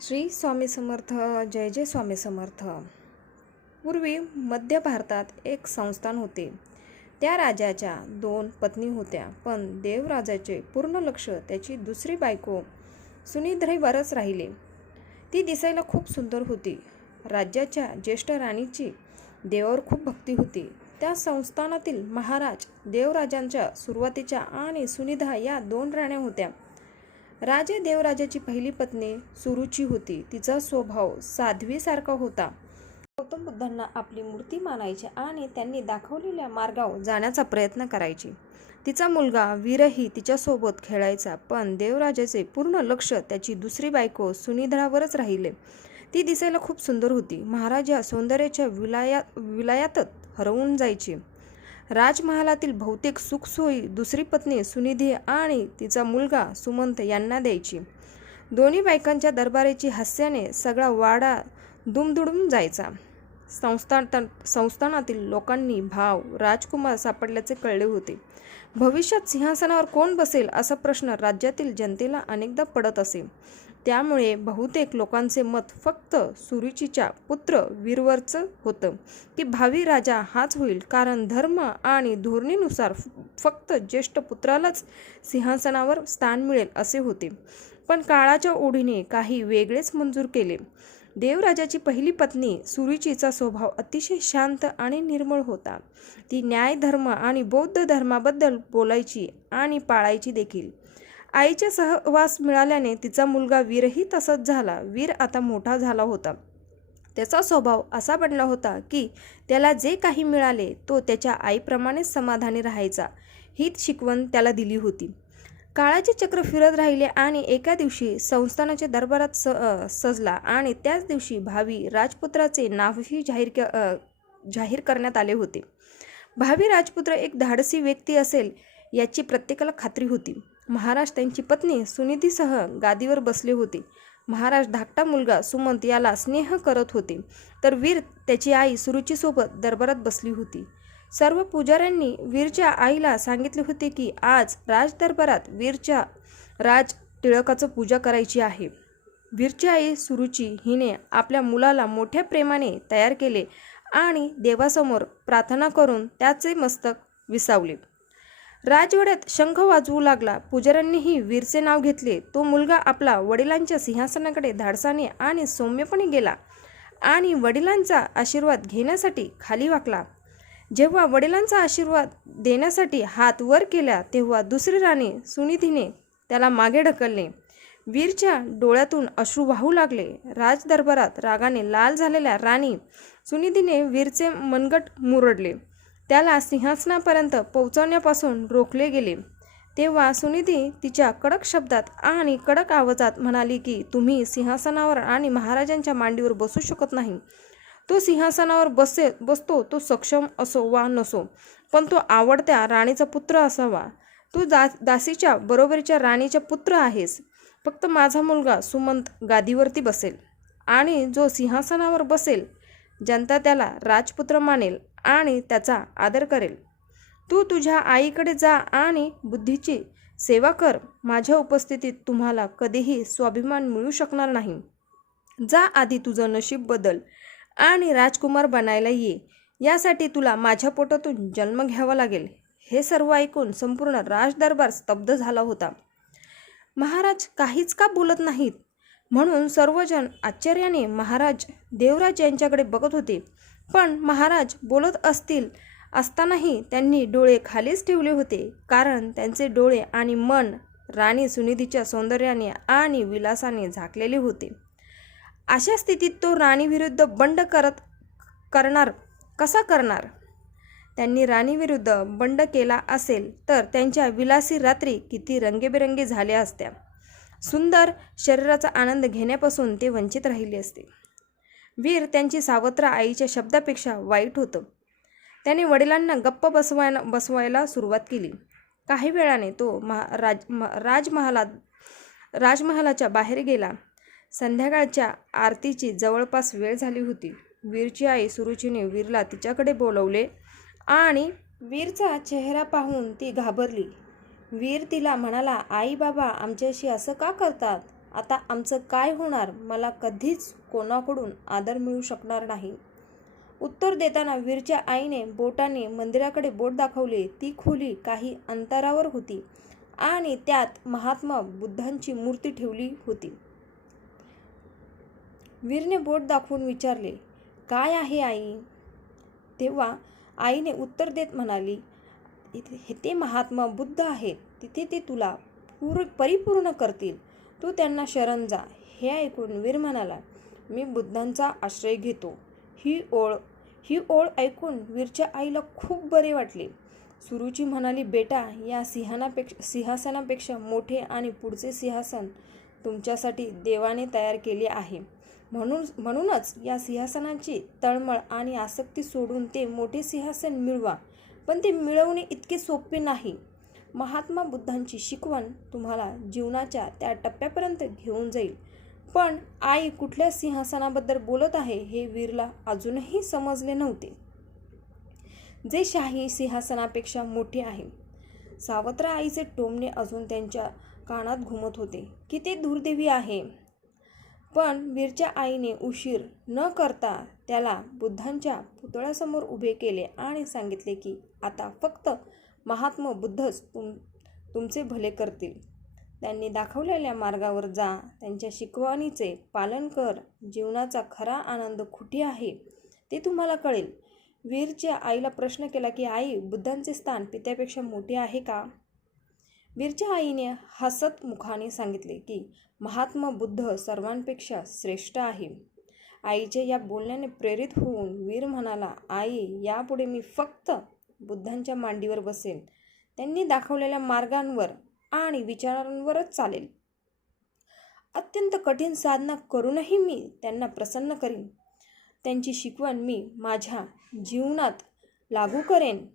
श्री स्वामी समर्थ जय जय स्वामी समर्थ. पूर्वी मध्य भारतात एक संस्थान होते. त्या राजाच्या दोन पत्नी होत्या पण देवराजाचे पूर्ण लक्ष त्याची दुसरी बायको सुनिधरेवरच राहिले. ती दिसायला खूप सुंदर होती. राज्याच्या ज्येष्ठ राणीची देवावर खूप भक्ती होती. त्या संस्थानातील महाराज देवराजांच्या सुरुवातीच्या आणि सुनिधा या दोन राण्या होत्या. राजे देवराजाची पहिली पत्नी सुरुची होती. तिचा स्वभाव साध्वीसारखा होता. गौतम बुद्धांना आपली मूर्ती मानायची आणि त्यांनी दाखवलेल्या मार्गावर जाण्याचा प्रयत्न करायची. तिचा मुलगा वीरही तिच्यासोबत खेळायचा पण देवराजाचे पूर्ण लक्ष त्याची दुसरी बायको सुनिधरावरच राहिले. ती दिसायला खूप सुंदर होती. महाराजा सौंदर्याच्या विलाया विलायातच हरवून जायची. राजमहालातील बहुतेक सुखसोयी दुसरी पत्नी सुनिधी आणि तिचा मुलगा सुमंत यांना द्यायची. दोन्ही बायकांच्या दरबाराची हास्याने सगळा वाडा दुमदुडून जायचा. संस्थान संस्थानातील लोकांनी भाव राजकुमार सापडल्याचे कळले होते. भविष्यात सिंहासनावर कोण बसेल असा प्रश्न राज्यातील जनतेला अनेकदा पडत असे. त्यामुळे बहुतेक लोकांचे मत फक्त सुरुचीच्या पुत्र वीरवरचं होतं. की भावी राजा हाच होईल कारण धर्म आणि धोरणीनुसार फक्त ज्येष्ठ पुत्रालाच सिंहासनावर स्थान मिळेल असे होते. पण काळाच्या ओढीने काही वेगळेच मंजूर केले. देवराजाची पहिली पत्नी सुरुचीचा स्वभाव अतिशय शांत आणि निर्मळ होता. ती न्याय धर्म आणि बौद्ध धर्माबद्दल बोलायची आणि पाळायची देखील. आईचे सहवास मिळाल्याने तिचा मुलगा वीरही तसाच झाला. वीर आता मोठा झाला होता. त्याचा स्वभाव असा बनला होता की त्याला जे काही मिळाले तो त्याच्या आईप्रमाणेच समाधानी राहायचा हीच शिकवण त्याला दिली होती. काळाचे चक्र फिरत राहिले आणि एका दिवशी संस्थानाच्या दरबारात स सजला आणि त्याच दिवशी भावी राजपुत्राचे नावही जाहीर क जाहीर करण्यात आले होते. भावी राजपुत्र एक धाडसी व्यक्ती असेल याची प्रत्येकाला खात्री होती. महाराज त्यांची पत्नी सुनिधीसह गादीवर बसले होते. महाराज धाकटा मुलगा सुमंत याला स्नेह करत होते. तर वीर त्याची आई सुरुचीसोबत दरबारात बसली होती. सर्व पुजाऱ्यांनी वीरच्या आईला सांगितले होते की आज राजदरबारात वीरच्या राज टिळकाचं पूजा करायची आहे. वीरची आई सुरुची हिने आपल्या मुलाला मोठ्या प्रेमाने तयार केले आणि देवासमोर प्रार्थना करून त्याचे मस्तक विसावले. राजवाड्यात शंख वाजवू लागला. पुजाऱ्यांनीही वीरचे नाव घेतले. तो मुलगा आपला वडिलांच्या सिंहासनाकडे धाडसाने आणि सौम्यपणे गेला आणि वडिलांचा आशीर्वाद घेण्यासाठी खाली वाकला. जेव्हा वडिलांचा आशीर्वाद देण्यासाठी हात वर केला तेव्हा दुसरी राणी सुनिधीने त्याला मागे ढकलले. वीरच्या डोळ्यातून अश्रू वाहू लागले. राजदरबारात रागाने लाल झालेल्या राणी सुनिधीने वीरचे मनगट मुरडले. त्याला सिंहासनापर्यंत पोहोचवण्यापासून रोखले गेले. तेव्हा सुनिधी तिच्या कडक शब्दात आणि कडक आवाजात म्हणाली की तुम्ही सिंहासनावर आणि महाराजांच्या मांडीवर बसू शकत नाही. तो सिंहासनावर बसे बसतो तो सक्षम असो वा नसो पण तो आवडत्या राणीचा पुत्र असावा. तू दा दासीच्या बरोबरीच्या राणीचा पुत्र आहेस. फक्त माझा मुलगा सुमंत गादीवरती बसेल. आणि जो सिंहासनावर बसेल जनता त्याला राजपुत्र मानेल आणि त्याचा आदर करेल. तू तुझ्या आईकडे जा आणि बुद्धीची सेवा कर. माझ्या उपस्थितीत तुम्हाला कधीही स्वाभिमान मिळू शकणार नाही. जा आधी तुझं नशीब बदल आणि राजकुमार बनायला ये. यासाठी तुला माझ्या पोटातून जन्म घ्यावा लागेल. हे सर्व ऐकून संपूर्ण राजदरबार स्तब्ध झाला होता. महाराज काहीच का बोलत नाहीत? म्हणून सर्वजण आश्चर्याने महाराज देवराज यांच्याकडे बघत होते. पण महाराज बोलत असतील असतानाही त्यांनी डोळे खालीच ठेवले होते. कारण त्यांचे डोळे आणि मन राणी सुनिधीच्या सौंदर्याने आणि विलासाने झाकलेले होते. अशा स्थितीत तो राणीविरुद्ध बंड करत करणार कसा करणार? त्यांनी राणीविरुद्ध बंड केला असेल तर त्यांच्या विलासी रात्री किती रंगेबेरंगी झाल्या असत्या. सुंदर शरीराचा आनंद घेण्यापासून ते वंचित राहिले असते. वीर त्यांची सावत्र आईच्या शब्दापेक्षा वाईट होतं. त्याने वडिलांना गप्प बसवाय बसवायला सुरुवात केली. काही वेळाने तो महा राज म राजमहालात राजमहालाच्या बाहेर गेला. संध्याकाळच्या आरतीची जवळपास वेळ झाली होती. वीरची आई सुरुचीने वीरला तिच्याकडे बोलवले आणि वीरचा चेहरा पाहून ती घाबरली. वीर तिला म्हणाला आई बाबा आमच्याशी असं का करतात? आता आमचं काय होणार मला कधीच कोणाकडून आदर मिळू शकणार नाही. उत्तर देताना वीरच्या आईने बोटाने मंदिराकडे बोट दाखवले. ती खोली काही अंतरावर होती आणि त्यात महात्मा बुद्धांची मूर्ती ठेवली होती. वीरने बोट दाखवून विचारले काय आहे आई? तेव्हा आईने उत्तर देत म्हणाली "इथे- हे ते महात्मा बुद्ध आहेत. तिथे ते तुला पूर परिपूर्ण करतील. तू त्यांना शरण जा हे ऐकून वीर म्हणाला मी बुद्धांचा आश्रय घेतो. ही ओळ ही ओळ ऐकून वीरच्या आईला खूप बरे वाटले. सुरुची म्हणाली बेटा या सिंहानापेक्षा सिंहासनापेक्षा मोठे आणि पुढचे सिंहासन तुमच्यासाठी देवाने तयार केले आहे. म्हणून म्हणूनच या सिंहासनाची तळमळ आणि आसक्ती सोडून ते मोठे सिंहासन मिळवा. पण ते मिळवणे इतके सोपे नाही. महात्मा बुद्धांची शिकवण तुम्हाला जीवनाच्या त्या टप्प्यापर्यंत घेऊन जाईल. पण आई कुठल्या सिंहासनाबद्दल बोलत आहे हे वीरला अजूनही समजले नव्हते. जे शाही सिंहासनापेक्षा मोठे आहे. सावत्र आईचे टोमणे अजून त्यांच्या कानात घुमत होते की ते दुर्दैवी आहे. पण वीरच्या आईने उशीर न करता त्याला बुद्धांच्या पुतळ्यासमोर उभे केले आणि सांगितले की आता फक्त महात्मा बुद्धच तुम तुमचे भले करतील. त्यांनी दाखवलेल्या मार्गावर जा त्यांच्या शिकवणीचे पालन कर जीवनाचा खरा आनंद कुठे आहे ते तुम्हाला कळेल. वीरच्या आईला प्रश्न केला की आई बुद्धांचे स्थान पित्यापेक्षा मोठे आहे का? वीरच्या आईने हसत मुखाने सांगितले की महात्मा बुद्ध सर्वांपेक्षा श्रेष्ठ आहे. आईच्या या बोलण्याने प्रेरित होऊन वीर म्हणाला आई यापुढे मी फक्त बुद्धांच्या मांडीवर बसेल त्यांनी दाखवलेल्या मार्गांवर आणि विचारांवरच चालेल. अत्यंत कठीण साधना करूनही मी त्यांना प्रसन्न करीन. त्यांची शिकवण मी माझ्या जीवनात लागू करेन.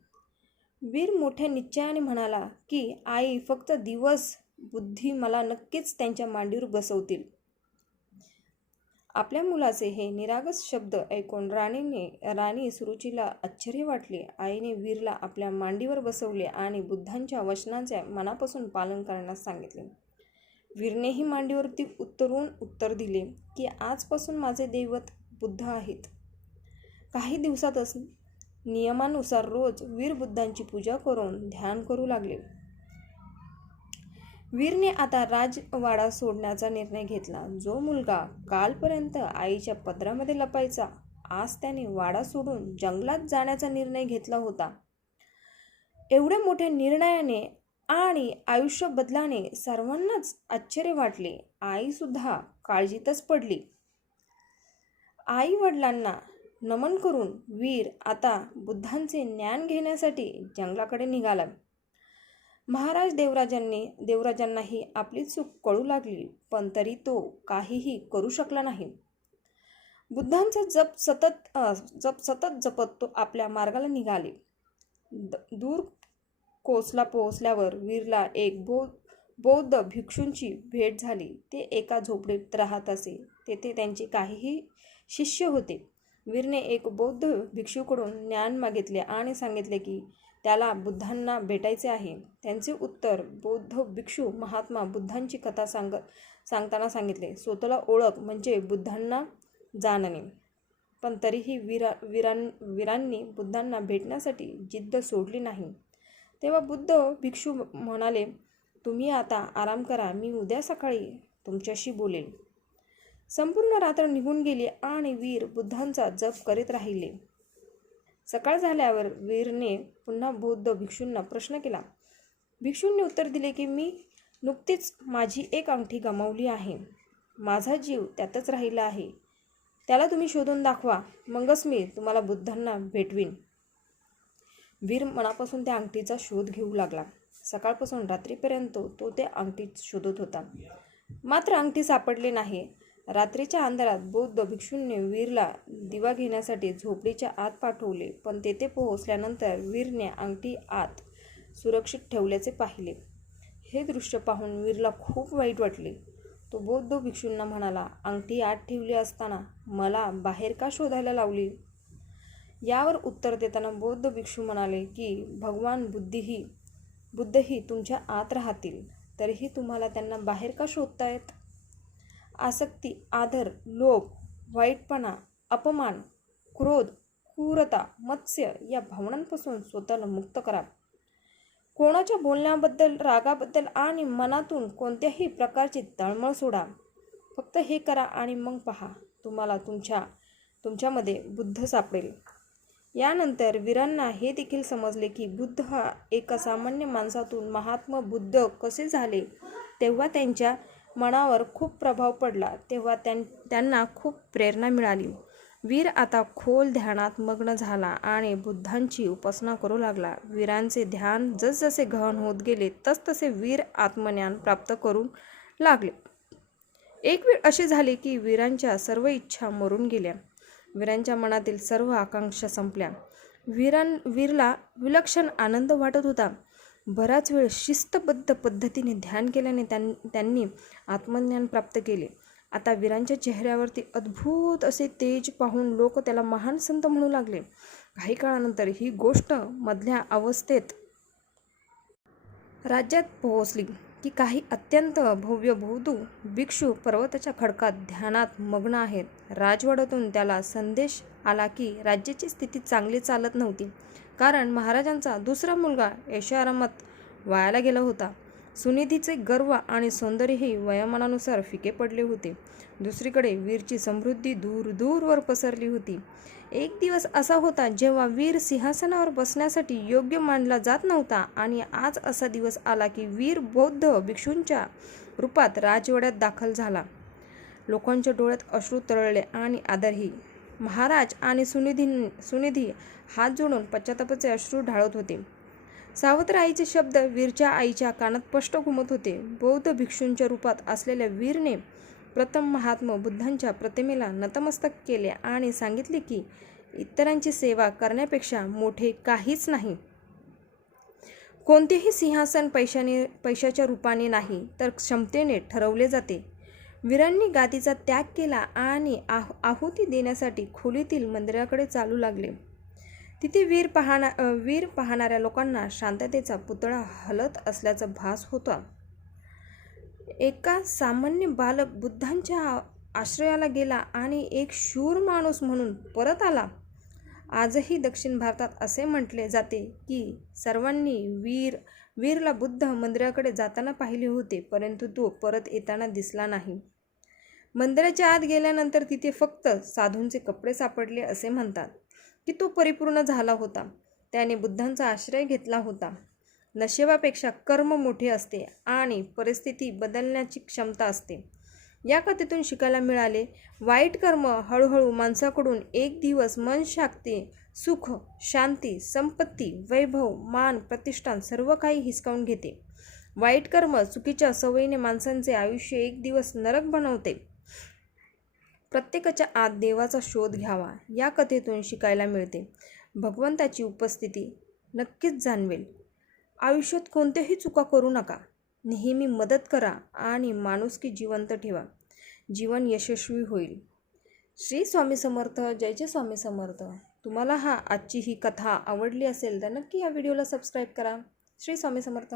वीर मोठ्या निश्चयाने म्हणाला की आई फक्त दिवस बुद्धी मला नक्कीच त्यांच्या मांडीवर बसवतील. आपल्या मुलाचे हे निरागस शब्द ऐकून राणीने राणी सुरुचीला आश्चर्य वाटले. आईने वीरला आपल्या मांडीवर बसवले आणि बुद्धांच्या वचनांचे मनापासून पालन करण्यास सांगितले. वीरनेही मांडीवरती उत्तरून उत्तर दिले की आजपासून माझे दैवत बुद्ध आहेत. काही दिवसातच नियमानुसार रोज वीर बुद्धांची पूजा करून ध्यान करू लागले. वीरने आता राजवाडा सोडण्याचा निर्णय घेतला. जो मुलगा कालपर्यंत आईच्या पदरामध्ये लपायचा आज त्याने वाडा सोडून जंगलात जाण्याचा निर्णय घेतला होता. एवढ्या मोठ्या निर्णयाने आणि आयुष्य बदलाने सर्वांनाच आश्चर्य वाटले. आईसुद्धा काळजीतच पडली. आई वडिलांना नमन करून वीर आता बुद्धांचे ज्ञान घेण्यासाठी जंगलाकडे निघाला. महाराज देवराजांनी देवराजांनाही आपली चूक कळू लागली पण तरी तो काहीही करू शकला नाही. बुद्धांचा जप सतत जप सतत जपत तो आपल्या मार्गाला निघाले. द- दूर कोसला पोहोचल्यावर वीरला एक बौ बौद्ध भिक्षूंची भेट झाली. ते एका झोपडीत राहत असे. तेथे त्यांचे काहीही शिष्य होते. वीरने एक बौद्ध भिक्षूकडून ज्ञान मागितले आणि सांगितले की त्याला बुद्धांना भेटायचे आहे. त्यांचे उत्तर बौद्ध भिक्षू महात्मा बुद्धांची कथा सांग सांगताना सांगितले. स्वतःला ओळख म्हणजे बुद्धांना जाणणे. पण तरीही वीरा वीरां वीरांनी बुद्धांना भेटण्यासाठी जिद्द सोडली नाही. तेव्हा बुद्ध भिक्षू म्हणाले तुम्ही आता आराम करा मी उद्या सकाळी तुमच्याशी बोलेन. संपूर्ण रात्र निघून गेली आणि वीर बुद्धांचा जप करीत राहिले. सकाळ झाल्यावर वीरने पुन्हा बौद्ध भिक्षूंना प्रश्न केला. भिक्षूंनी उत्तर दिले की मी नुकतीच माझी एक अंगठी गमावली आहे. माझा जीव त्यातच राहिला आहे. त्याला तुम्ही शोधून दाखवा. मगच मी तुम्हाला बुद्धांना भेटवीन. वीर मनापासून त्या अंगठीचा शोध घेऊ लागला. सकाळपासून रात्रीपर्यंत तो त्या अंगठीत शोधत होता. मात्र अंगठी सापडली नाही. रात्रीच्या अंधारात बौद्ध भिक्षूंनी वीरला दिवा घेण्यासाठी झोपडीच्या आत पाठवले पण तेथे पोहोचल्यानंतर वीरने अंगठी आत सुरक्षित ठेवल्याचे पाहिले. हे दृश्य पाहून वीरला खूप वाईट वाटले. तो बौद्ध भिक्षूंना म्हणाला अंगठी आत ठेवली असताना मला बाहेर का शोधायला लावली? यावर उत्तर देताना बौद्ध भिक्षू म्हणाले की भगवान बुद्धीही बुद्धही तुमच्या आत राहतील तरीही तुम्हाला त्यांना बाहेर का शोधतायत? आसक्ती आदर लोभ वाईटपणा अपमान क्रोध क्रूरता मत्स्य या भावनांपासून स्वतःला मुक्त करा. कोणाच्या बोलण्याबद्दल रागाबद्दल आणि मनातून कोणत्याही प्रकारची तळमळ सोडा. फक्त हे करा आणि मग पहा तुम्हाला तुमच्या तुमच्यामध्ये बुद्ध सापडेल. यानंतर वीरांना हे देखील समजले की बुद्ध हा एका सामान्य माणसातून महात्मा बुद्ध कसे झाले तेव्हा त्यांच्या मनावर खूप प्रभाव पडला तेव्हा त्यां त्यांना खूप प्रेरणा मिळाली. वीर आता खोल ध्यानात मग्न झाला आणि बुद्धांची उपासना करू लागला. वीरांचे ध्यान जसजसे गहन होत गेले तसतसे वीर आत्मज्ञान प्राप्त करू लागले. एक वेळ असे झाले की वीरांच्या सर्व इच्छा मरून गेल्या. वीरांच्या मनातील सर्व आकांक्षा संपल्या. वीरां वीरला विलक्षण आनंद वाटत होता. बराच वेळ शिस्तबद्ध पद्धतीने ध्यान केल्याने त्यां त्यांनी आत्मज्ञान प्राप्त केले. आता वीरांच्या चेहऱ्यावरती अद्भुत असे तेज पाहून लोक त्याला महान संत म्हणू लागले. काही काळानंतर ही गोष्ट मधल्या अवस्थेत राज्यात पोहोचली की काही अत्यंत भव्य बौद्धू भिक्षू पर्वताच्या खडकात ध्यानात मग्न आहेत. राजवाड्यातून त्याला संदेश आला की राज्याची स्थिती चांगली चालत नव्हती. कारण महाराजांचा दुसरा मुलगा यशारामात वायाला गेला होता. सुनिधीचे गर्व आणि सौंदर्यही वयोमानानुसार फिके पडले होते. दुसरीकडे वीरची समृद्धी दूर दूरवर पसरली होती. एक दिवस असा होता जेव्हा वीर सिंहासनावर बसण्यासाठी योग्य मानला जात नव्हता आणि आज असा दिवस आला की वीर बौद्ध भिक्षूंच्या रूपात राजवाड्यात दाखल झाला. लोकांच्या डोळ्यात अश्रू तरळले आणि आदरही महाराज आणि सुनिधी सुनिधी हात जोडून पश्चातापाचे अश्रू ढाळत होते. सावत्र आईचे शब्द वीरच्या आईच्या कानात स्पष्ट घुमत होते. बौद्ध भिक्षूंच्या रूपात असलेल्या वीरने प्रथम महात्मा बुद्धांच्या प्रतिमेला नतमस्तक केले आणि सांगितले की इतरांची सेवा करण्यापेक्षा मोठे काहीच नाही. कोणतेही सिंहासन पैशाने पैशाच्या रूपाने नाही तर क्षमतेने ठरवले जाते. वीरांनी गादीचा त्याग केला आणि आह आहुती देण्यासाठी खोलीतील मंदिराकडे चालू लागले. तिथे वीर पाहणा वीर पाहणाऱ्या लोकांना शांततेचा पुतळा हलत असल्याचा भास होता. एका सामान्य बालक बुद्धांच्या आश्रयाला गेला आणि एक शूर माणूस म्हणून परत आला. आजही दक्षिण भारतात असे म्हटले जाते की सर्वांनी वीर वीरला बुद्ध मंदिराकडे जाताना पाहिले होते परंतु तो परत येताना दिसला नाही. मंदिराच्या आत गेल्यानंतर तिथे फक्त साधूंचे कपडे सापडले असे म्हणतात की तो परिपूर्ण झाला होता. त्याने बुद्धांचा आश्रय घेतला होता. नशेबापेक्षा कर्म मोठे असते आणि परिस्थिती बदलण्याची क्षमता असते. या कथेतून शिकायला मिळाले वाईट कर्म हळूहळू माणसाकडून एक दिवस मन शांती सुख शांती संपत्ती वैभव मान प्रतिष्ठान सर्व काही हिसकावून घेते. वाईट कर्म चुकीच्या सवयीने माणसांचे आयुष्य एक दिवस नरक बनवते. प्रत्येकाच्या आत देवाचा शोध घ्यावा या कथेतून शिकायला मिळते. भगवंताची उपस्थिती नक्कीच जाणवेल. आयुष्यात कोणत्याही चुका करू नका. नेहमी मदत करा आणि माणुसकी जिवंत ठेवा. जीवन यशस्वी होईल. श्री स्वामी समर्थ जय जय स्वामी समर्थ. तुम्हाला हा आजची ही कथा आवडली असेल तर नक्की या व्हिडिओला सबस्क्राईब करा. श्री स्वामी समर्थ.